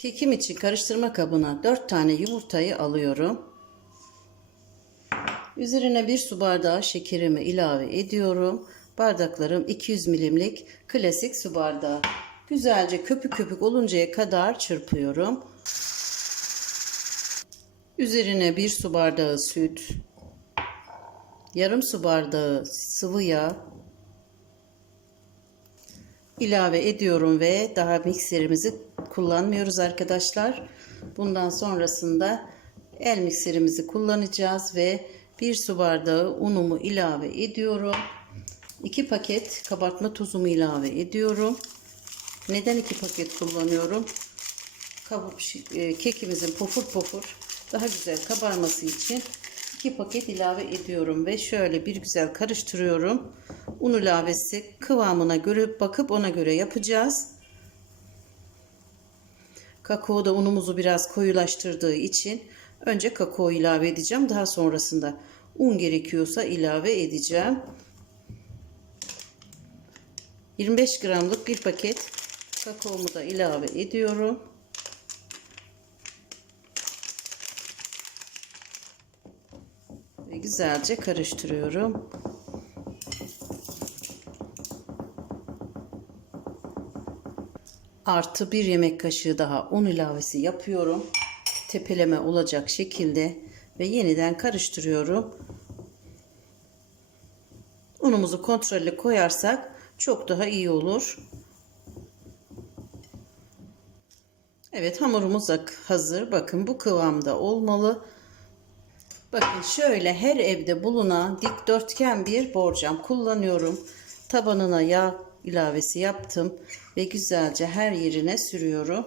Kekim için karıştırma kabına 4 tane yumurtayı alıyorum. Üzerine bir su bardağı şekerimi ilave ediyorum. Bardaklarım 200 milimlik klasik su bardağı. Güzelce köpük köpük oluncaya kadar çırpıyorum. Üzerine bir su bardağı süt, yarım su bardağı sıvı yağ ilave ediyorum ve daha mikserimizi kullanmıyoruz arkadaşlar. Bundan sonrasında el mikserimizi kullanacağız ve bir su bardağı unumu ilave ediyorum. 2 paket kabartma tozumu ilave ediyorum. Neden 2 paket kullanıyorum? E, kekimizin pofur pofur daha güzel kabarması için 2 paket ilave ediyorum ve şöyle bir güzel karıştırıyorum. Un ilavesi kıvamına göre bakıp ona göre yapacağız. Kakao da unumuzu biraz koyulaştırdığı için önce kakao ilave edeceğim. Daha sonrasında un gerekiyorsa ilave edeceğim. 25 gramlık bir paket kakaomu da ilave ediyorum. Ve güzelce karıştırıyorum. Artı bir yemek kaşığı daha un ilavesi yapıyorum. Tepeleme olacak şekilde ve yeniden karıştırıyorum. Unumuzu kontrollü koyarsak çok daha iyi olur. Evet hamurumuz hazır. Bakın bu kıvamda olmalı. Bakın şöyle her evde bulunan dikdörtgen bir borcam kullanıyorum. Tabanına yağ ilavesi yaptım ve güzelce her yerine sürüyorum.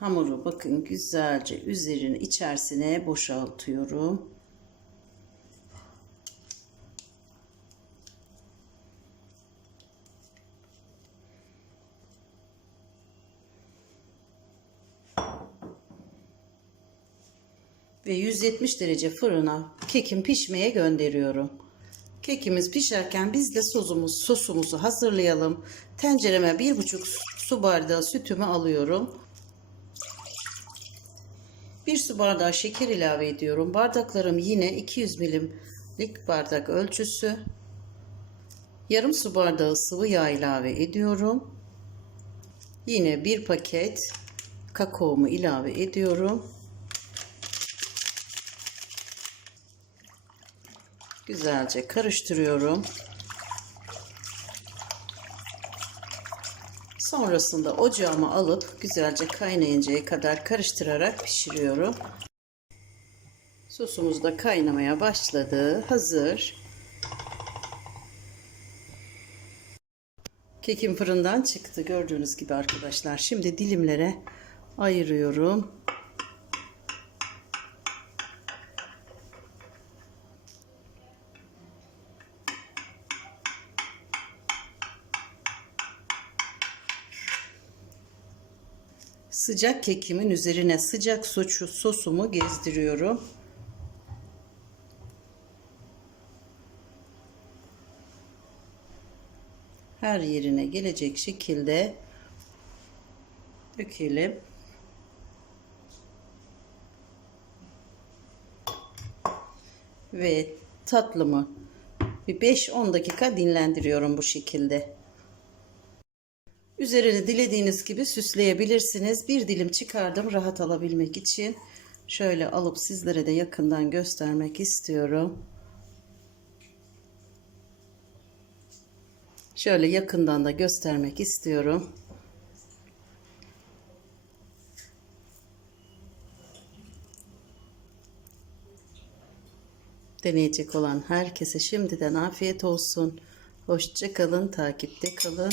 Hamuru bakın güzelce üzerine içerisine boşaltıyorum. Ve 170 derece fırına kekim pişmeye gönderiyorum. Kekimiz pişerken biz de sosumuz, sosumuzu hazırlayalım. Tencereme 1,5 su bardağı sütümü alıyorum. 1 su bardağı şeker ilave ediyorum. Bardaklarım yine 200 milimlik bardak ölçüsü. Yarım su bardağı sıvı yağ ilave ediyorum. Yine bir paket kakaomu ilave ediyorum. Güzelce karıştırıyorum. Sonrasında ocağıma alıp güzelce kaynayıncaya kadar karıştırarak pişiriyorum. Sosumuz da kaynamaya başladı. Hazır. Kekim fırından çıktı gördüğünüz gibi arkadaşlar. Şimdi dilimlere ayırıyorum. Sıcak kekimin üzerine sıcak soçu, sosumu gezdiriyorum. Her yerine gelecek şekilde dökelim. Ve tatlımı bir 5-10 dakika dinlendiriyorum bu şekilde. Üzerini dilediğiniz gibi süsleyebilirsiniz. Bir dilim çıkardım rahat alabilmek için. Şöyle alıp sizlere de yakından göstermek istiyorum. Şöyle yakından da göstermek istiyorum. Deneyecek olan herkese şimdiden afiyet olsun. Hoşça kalın, takipte kalın.